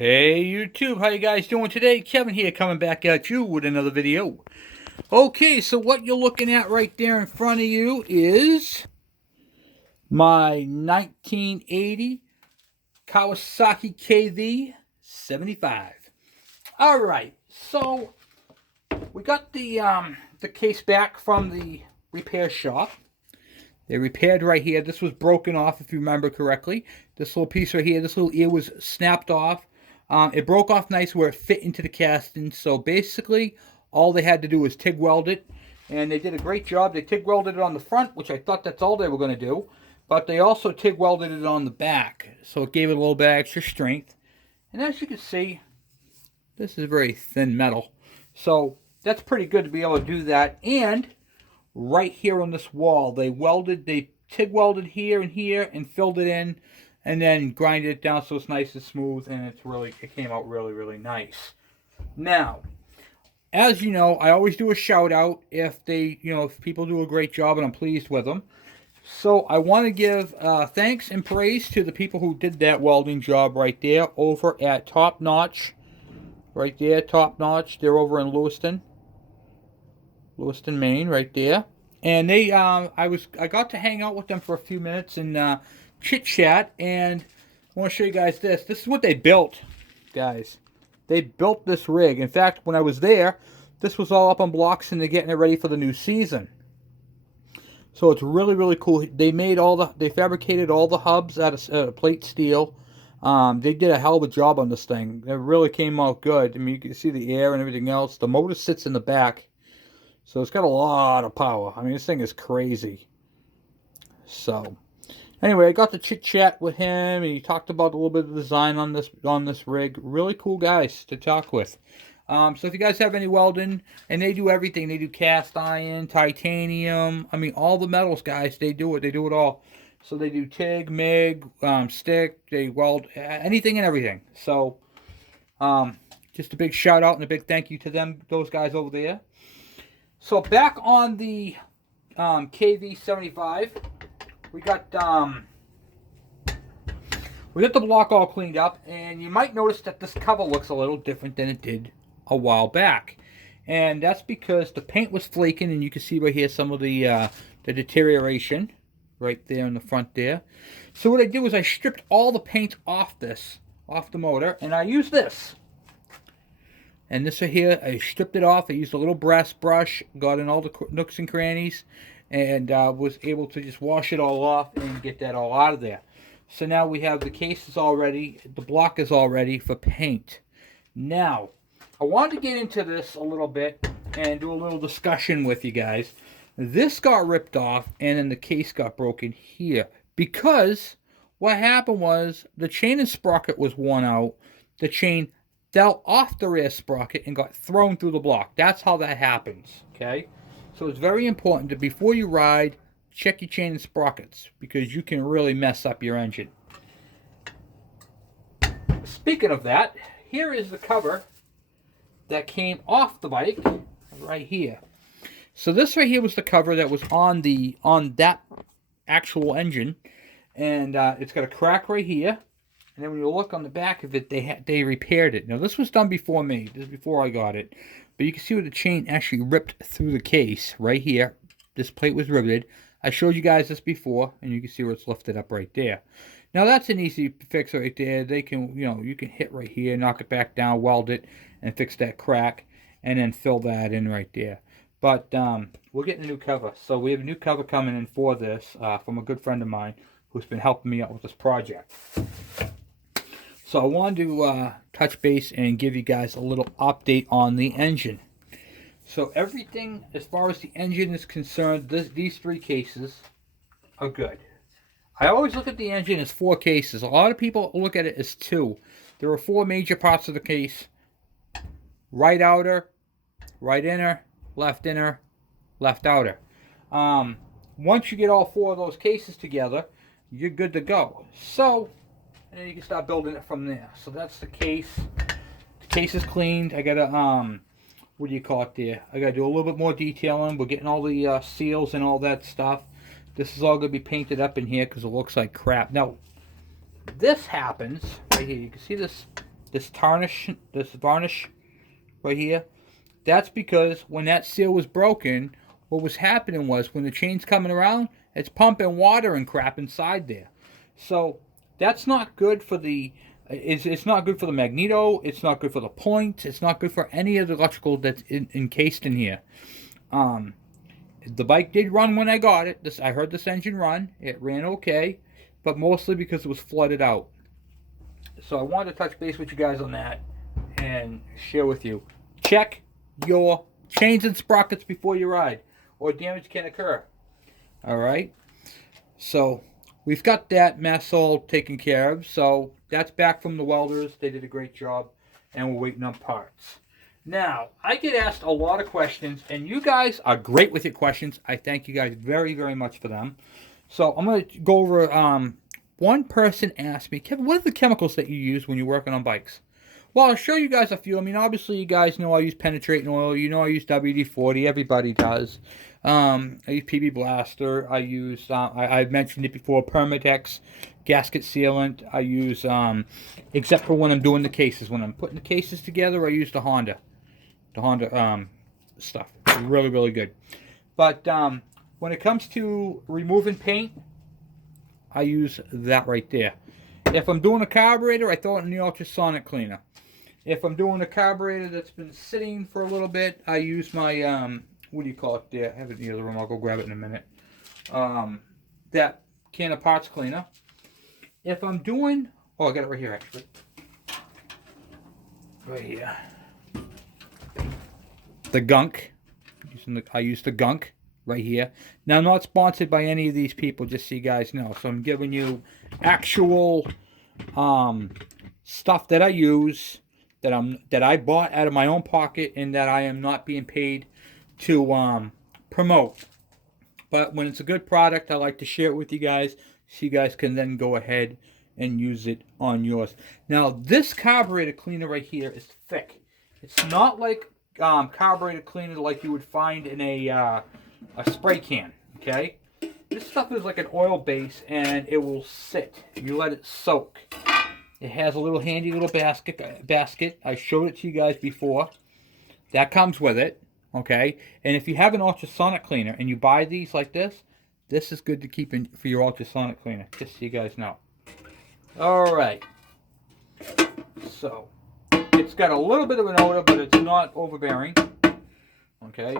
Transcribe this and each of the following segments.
Hey YouTube, how you guys doing today? Kevin here, coming back at you with another video. Okay, so what you're looking at right there in front of you is my 1980 Kawasaki kv75. Alright, so we got the case back from the repair shop. They repaired right here. This was broken off, if you remember correctly. This little piece right here, this little ear was snapped off. It broke off nice where it fit into the casting. So basically, all they had to do was TIG weld it. And they did a great job. They TIG welded it on the front, which I thought that's all they were going to do. But they also TIG welded it on the back. So it gave it a little bit extra strength. And as you can see, this is very thin metal. So that's pretty good to be able to do that. And right here on this wall, they TIG welded here and here and filled it in, and then grinded it down so it's nice and smooth, and it came out really nice. Now, as you know, I always do a shout out if people do a great job and I'm pleased with them. So I want to give thanks and praise to the people who did that welding job right there over at Top Notch. Right there, Top Notch. They're over in Lewiston, Maine, right there. And they, I got to hang out with them for a few minutes and chit chat. And I want to show you guys this. This is what they built, guys. They built this rig. In fact, when I was there, this was all up on blocks and they're getting it ready for the new season. So it's really cool. They fabricated all the hubs out of plate steel. They did a hell of a job on this thing. It really came out good. I mean, you can see the air and everything else. The motor sits in the back. So it's got a lot of power. I mean, this thing is crazy. So, anyway, I got to chit chat with him, and he talked about a little bit of the design on this rig. Really cool guys to talk with. So if you guys have any welding, and they do everything. They do cast iron, titanium. I mean, all the metals, guys. They do it. They do it all. So they do TIG, MIG, stick. They weld anything and everything. So, just a big shout out and a big thank you to them, those guys over there. So back on the kv75, we got the block all cleaned up, and you might notice that this cover looks a little different than it did a while back, and that's because the paint was flaking, and you can see right here some of the deterioration right there in the front there. So what I did was I stripped all the paint off the motor, and I used this. And this right here, I stripped it off. I used a little brass brush, got in all the nooks and crannies, and was able to just wash it all off and get that all out of there. So now we have the cases all ready. The block is all ready for paint. Now, I wanted to get into this a little bit and do a little discussion with you guys. This got ripped off, and then the case got broken here. Because what happened was the chain and sprocket was worn out. The chain fell off the rear sprocket and got thrown through the block. That's how that happens, okay? So it's very important to, before you ride, check your chain and sprockets, because you can really mess up your engine. Speaking of that, here is the cover that came off the bike right here. So this right here was the cover that was on that actual engine, and it's got a crack right here. And then when you look on the back of it, they repaired it. Now, this was done before me. This is before I got it. But you can see where the chain actually ripped through the case right here. This plate was riveted. I showed you guys this before, and you can see where it's lifted up right there. Now, that's an easy fix right there. They can, you can hit right here, knock it back down, weld it, and fix that crack, and then fill that in right there. But we're getting a new cover. So we have a new cover coming in for this from a good friend of mine who's been helping me out with this project. So I wanted to touch base and give you guys a little update on the engine. So everything as far as the engine is concerned, these three cases are good. I always look at the engine as 4 cases. A lot of people look at it as 2. There are 4 major parts of the case. Right outer, right inner, left outer. Once you get all 4 of those cases together, you're good to go. So, and then you can start building it from there. So that's the case. The case is cleaned. I gotta, what do you call it there? I gotta do a little bit more detailing. We're getting all the seals and all that stuff. This is all gonna be painted up in here because it looks like crap. Now, this happens right here. You can see this this varnish right here, that's because when that seal was broken, what was happening was when the chain's coming around, it's pumping water and crap inside there. So that's not good for the. It's not good for the magneto. It's not good for the point. It's not good for any of the electrical that's encased in here. The bike did run when I got it. I heard this engine run. It ran okay, but mostly because it was flooded out. So I wanted to touch base with you guys on that and share with you. Check your chains and sprockets before you ride, or damage can occur. All right. So we've got that mess all taken care of. So that's back from the welders. They did a great job, and we're waiting on parts. Now, I get asked a lot of questions, and you guys are great with your questions. I thank you guys very, very much for them. So I'm going to go over, one person asked me, Kevin, what are the chemicals that you use when you're working on bikes? Well, I'll show you guys a few. I mean, obviously, you guys know I use penetrating oil. You know I use WD-40. Everybody does. I use PB Blaster. I use, I've mentioned it before, Permatex, gasket sealant. I use, except for when I'm doing the cases. When I'm putting the cases together, I use the Honda stuff. It's really, really good. But when it comes to removing paint, I use that right there. If I'm doing a carburetor, I throw it in the ultrasonic cleaner. If I'm doing a carburetor that's been sitting for a little bit, I use my, what do you call it there? I have it in the other room. I'll go grab it in a minute. That can of parts cleaner. If I'm doing, oh, I got it right here, actually. Right here. The gunk. I use the gunk right here. Now, I'm not sponsored by any of these people, just so you guys know. So I'm giving you actual stuff that I use, that I bought out of my own pocket, and that I am not being paid to promote. But when it's a good product, I like to share it with you guys, so you guys can then go ahead and use it on yours. Now, this carburetor cleaner right here is thick. It's not like carburetor cleaner like you would find in a spray can. Okay, this stuff is like an oil base, and it will sit. You let it soak. It has a little handy little basket. I showed it to you guys before. That comes with it. Okay, and if you have an ultrasonic cleaner and you buy these like this is good to keep in for your ultrasonic cleaner. Just so you guys know. All right. So it's got a little bit of an odor, but it's not overbearing. Okay,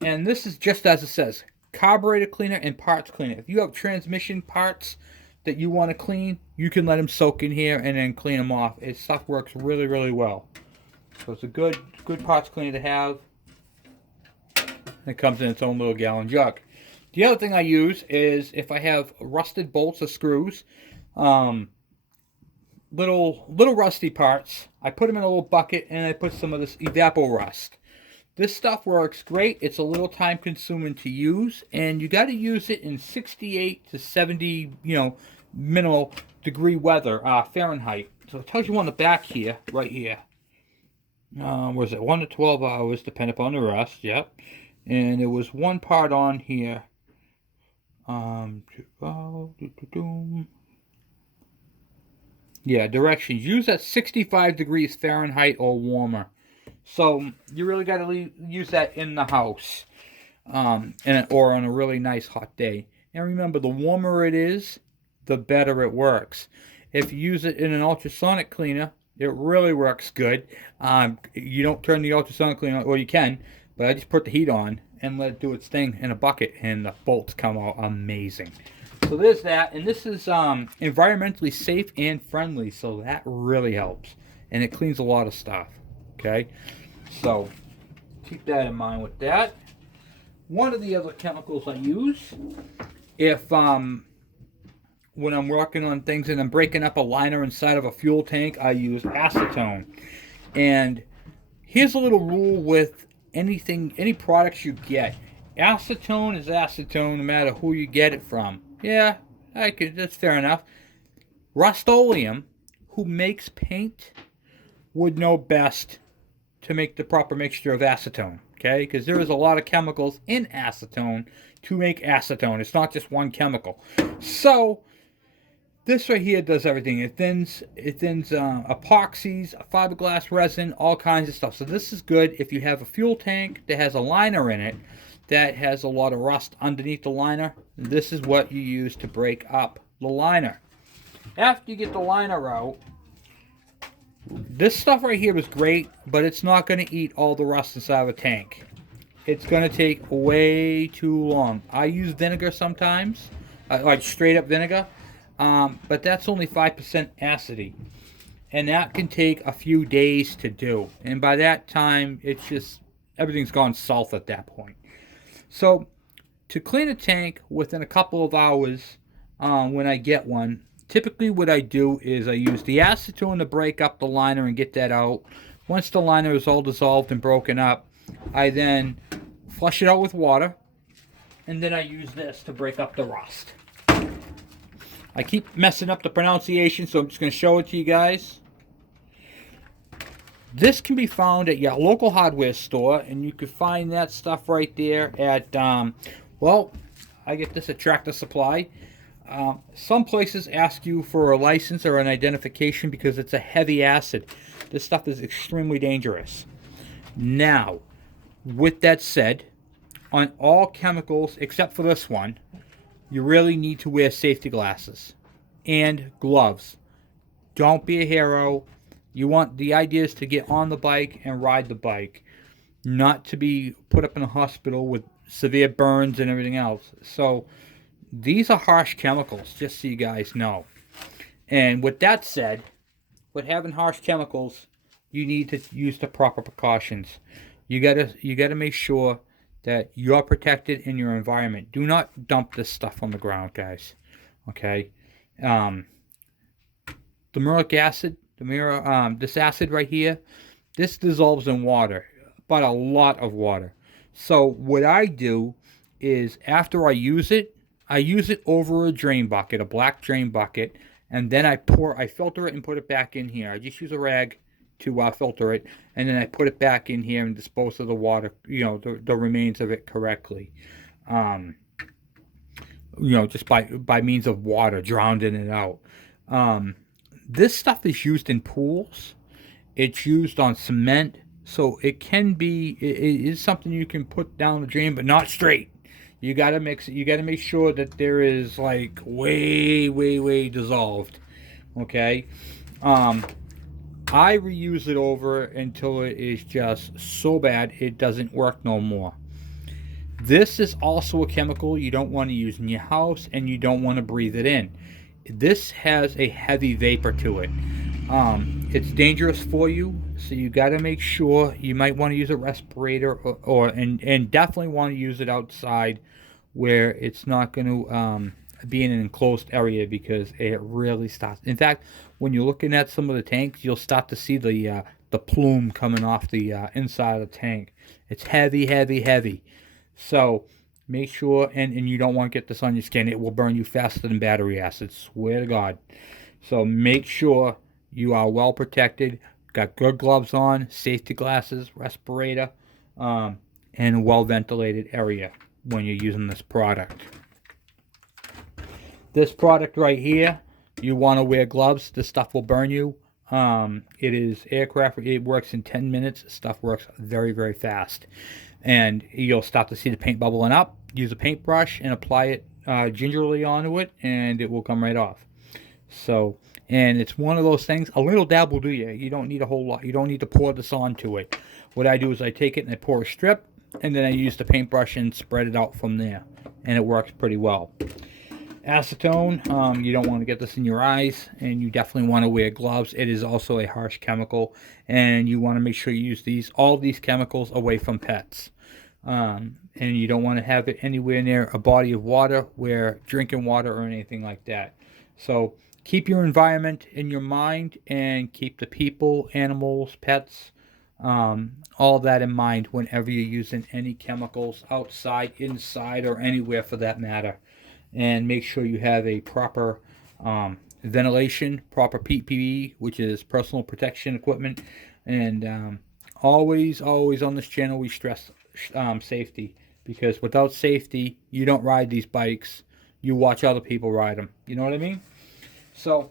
and this is just as it says, carburetor cleaner and parts cleaner. If you have transmission parts that you want to clean, you can let them soak in here and then clean them off. It stuff works really, really well. So it's a good parts cleaner to have. It comes in its own little gallon jug. The other thing I use is if I have rusted bolts or screws, little rusty parts, I put them in a little bucket and I put some of this Evapor Rust. This stuff works great. It's a little time consuming to use, and you got to use it in 68 to 70, minimal degree weather, Fahrenheit. So it tells you on the back here, right here. Was it 1 to 12 hours, depending upon the rust? Yep. And there was one part on here. Yeah, directions. Use at 65 degrees Fahrenheit or warmer. So you really got to use that in the house, or on a really nice hot day. And remember, the warmer it is, the better it works. If you use it in an ultrasonic cleaner, it really works good. You don't turn the ultrasonic cleaner on, or you can, but I just put the heat on and let it do its thing in a bucket, and the bolts come out amazing. So there's that, and this is environmentally safe and friendly, so that really helps, and it cleans a lot of stuff. Okay, so keep that in mind with that. One of the other chemicals I use, if when I'm working on things and I'm breaking up a liner inside of a fuel tank, I use acetone. And here's a little rule with any products you get. Acetone is acetone no matter who you get it from. Yeah, that's fair enough. Rust-Oleum, who makes paint, would know best to make the proper mixture of acetone, okay? Because there is a lot of chemicals in acetone to make acetone. It's not just one chemical. So This right here does everything. It thins epoxies, fiberglass resin, all kinds of stuff. So this is good if you have a fuel tank that has a liner in it that has a lot of rust underneath the liner. This is what you use to break up the liner. After you get the liner out, this stuff right here is great, but it's not going to eat all the rust inside of a tank. It's going to take way too long. I use vinegar sometimes, like straight up vinegar, but that's only 5% acidity. And that can take a few days to do. And by that time, it's just, everything's gone south at that point. So, to clean a tank within a couple of hours, when I get one, typically what I do is I use the acetone to break up the liner and get that out. Once the liner is all dissolved and broken up, I then flush it out with water, and then I use this to break up the rust. I keep messing up the pronunciation, so I'm just going to show it to you guys. This can be found at your local hardware store, and you can find that stuff right there at, well, I get this at Tractor Supply. Some places ask you for a license or an identification because it's a heavy acid. This stuff is extremely dangerous. Now, with that said, on all chemicals except for this one, you really need to wear safety glasses and gloves. Don't be a hero. The idea is to get on the bike and ride the bike, not to be put up in a hospital with severe burns and everything else. So these are harsh chemicals, just so you guys know. And with that said, with having harsh chemicals, you need to use the proper precautions. You gotta make sure that you're protected in your environment. Do not dump this stuff on the ground, guys. Okay. Um, the muric acid, this acid right here, this dissolves in water, but a lot of water. So what I do is after I use it over a drain bucket, a black drain bucket, and then I filter it and put it back in here. I just use a rag to filter it, and then I put it back in here and dispose of the water, the remains of it correctly. Um, just by means of water, drowning it out. Um, this stuff is used in pools. It's used on cement, so it is something you can put down the drain, but not straight. You gotta mix it. You gotta make sure that there is like way, way, way dissolved. Okay. Um, I reuse it over until it is just so bad it doesn't work no more. This is also a chemical you don't want to use in your house, and you don't want to breathe it in. This has a heavy vapor to it. It's dangerous for you, so you got to make sure you might want to use a respirator, and definitely want to use it outside where it's not going to be in an enclosed area, because it really starts. In fact, when you're looking at some of the tanks, you'll start to see the plume coming off the inside of the tank. It's heavy, heavy, heavy. So make sure, and you don't want to get this on your skin. It will burn you faster than battery acid. Swear to God. So make sure you are well protected. Got good gloves on, safety glasses, respirator, and a well ventilated area when you're using this product. This product right here, you want to wear gloves. This stuff will burn you. It is aircraft. It works in 10 minutes. Stuff works very, very fast. And you'll start to see the paint bubbling up. Use a paintbrush and apply it gingerly onto it, and it will come right off. So, and it's one of those things, a little dab will do you. You don't need a whole lot. You don't need to pour this onto it. What I do is I take it and I pour a strip, and then I use the paintbrush and spread it out from there. And it works pretty well. Acetone, you don't want to get this in your eyes, and you definitely want to wear gloves. It is also a harsh chemical, and you want to make sure you use all these chemicals away from pets. And you don't want to have it anywhere near a body of water, where drinking water or anything like that. So keep your environment in your mind, and keep the people, animals, pets, all that in mind whenever you're using any chemicals outside, inside, or anywhere for that matter. And make sure you have a proper ventilation, proper PPE, which is personal protection equipment. And always on this channel we stress safety, because without safety you don't ride these bikes. You watch other people ride them. You know what I mean? So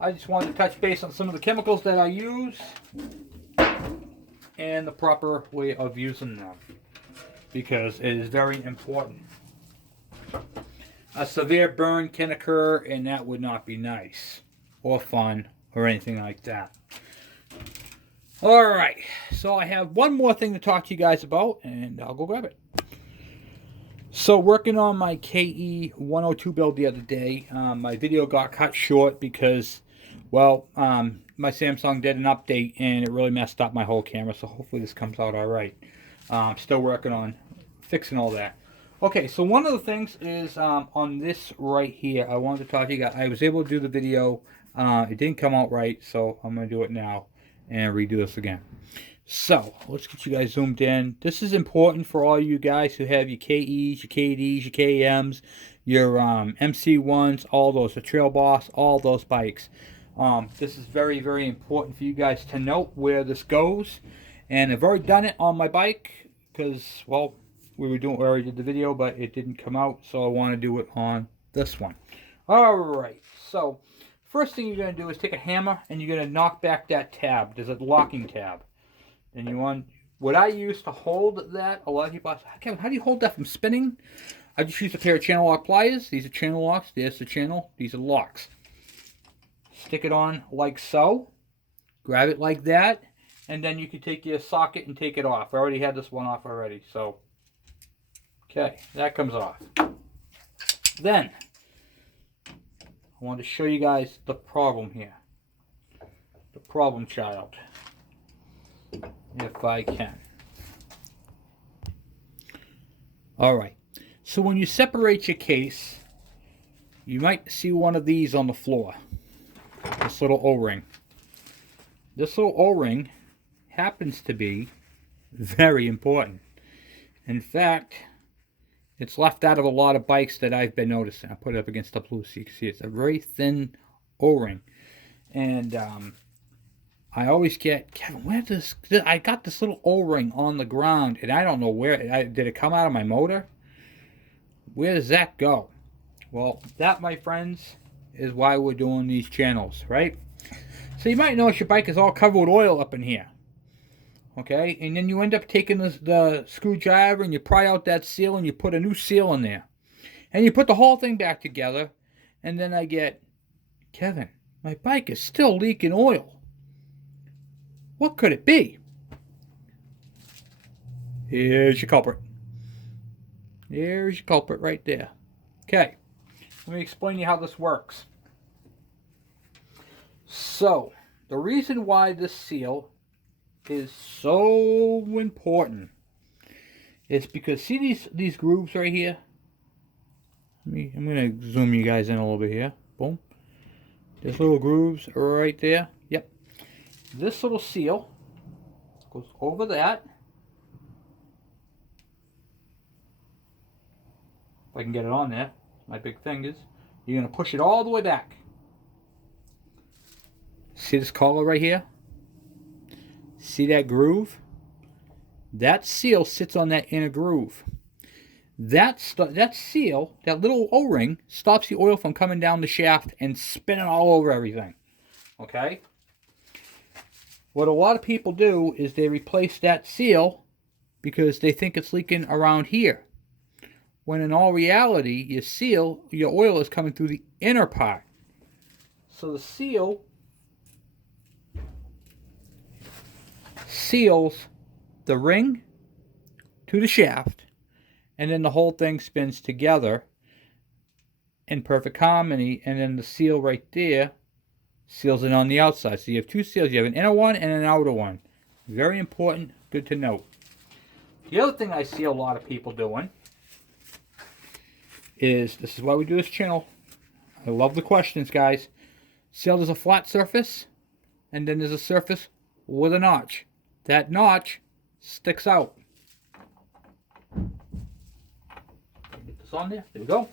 I just wanted to touch base on some of the chemicals that I use and the proper way of using them, because it is very important. A severe burn can occur, and that would not be nice or fun or anything like that. Alright, so I have one more thing to talk to you guys about, and I'll go grab it. So working on my KE102 build the other day, my video got cut short because, well, my Samsung did an update and it really messed up my whole camera, so hopefully this comes out alright. Still working on fixing all that. Okay, so one of the things is on this right here, I wanted to talk to you guys. I was able to do the video, it didn't come out right, so I'm going to do it now and redo this again. So, let's get you guys zoomed in. This is important for all you guys who have your KEs, your KDs, your KMs, your MC1s, all those, the Trail Boss, all those bikes. This is very, very important for you guys to note where this goes. And I've already done it on my bike because, well, we already did the video, but it didn't come out, so I want to do it on this one. Alright, so first thing you're going to do is take a hammer and you're going to knock back that tab. There's a locking tab. And you want, what I use to hold that, a lot of people ask, Kevin, how do you hold that from spinning? I just use a pair of channel lock pliers. These are channel locks. There's the channel. These are locks. Stick it on like so. Grab it like that. And then you can take your socket and take it off. I already had this one off already. So, okay, that comes off. Then, I want to show you guys the problem here. The problem child. If I can. Alright, so when you separate your case, you might see one of these on the floor. This little O-ring. This little O-ring happens to be very important. In fact, it's left out of a lot of bikes that I've been noticing. I put it up against the blue so you can see it's a very thin O-ring. And I always get, Kevin, where does I got this little O-ring on the ground and I don't know where. Did it come out of my motor? Where does that go? Well, that, my friends, is why we're doing these channels, right? So you might notice your bike is all covered with oil up in here. Okay, and then you end up taking the screwdriver and you pry out that seal and you put a new seal in there. And you put the whole thing back together, and then I get, Kevin, my bike is still leaking oil. What could it be? Here's your culprit. Here's your culprit right there. Okay, let me explain to you how this works. So, the reason why this seal is so important is because, see these grooves right here? I'm going to zoom you guys in a little bit here. Boom. There's little grooves right there. Yep. This little seal goes over that. If I can get it on there, my big fingers. You're going to push it all the way back. See this collar right here? See that groove? That seal sits on that inner groove. That seal, that little O-ring, stops the oil from coming down the shaft and spinning all over everything. Okay? What a lot of people do is they replace that seal because they think it's leaking around here. When in all reality, your oil is coming through the inner part. So the seal seals the ring to the shaft, and then the whole thing spins together in perfect harmony, and then the seal right there seals it on the outside. So you have two seals. You have an inner one and an outer one. Very important. Good to note. The other thing I see a lot of people doing is, this is why we do this channel. I love the questions, guys. See how there's a flat surface, and then there's a surface with a notch. That notch sticks out. Get this on there. There we go.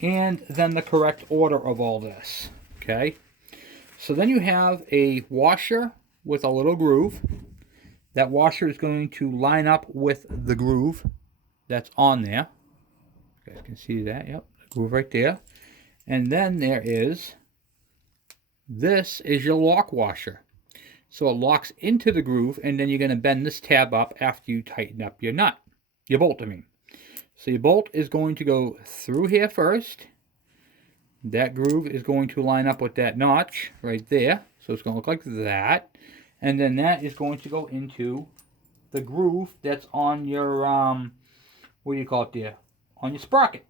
And then the correct order of all this. Okay. So then you have a washer with a little groove. That washer is going to line up with the groove that's on there. You guys can see that. Yep. The groove right there. And then this is your lock washer. So it locks into the groove, and then you're going to bend this tab up after you tighten up your nut. Your bolt, I mean. So your bolt is going to go through here first. That groove is going to line up with that notch right there. So it's going to look like that. And then that is going to go into the groove that's on your, what do you call it there? On your sprocket.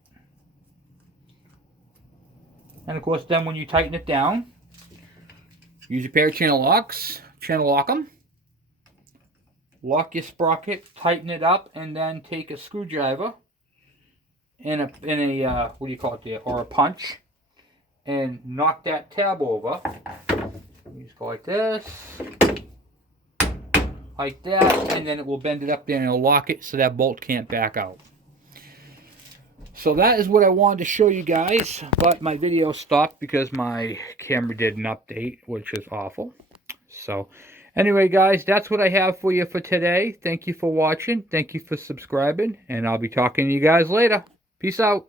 And of course, then when you tighten it down, use a pair of channel locks, channel lock them. Lock your sprocket, tighten it up, and then take a screwdriver and a what do you call it there? Or a punch. And knock that tab over. You just go like this, like that, and then it will bend it up there and it'll lock it so that bolt can't back out. So that is what I wanted to show you guys, but my video stopped because my camera did an update, which is awful. So anyway, guys, that's what I have for you for today. Thank you for watching. Thank you for subscribing, and I'll be talking to you guys later. Peace out.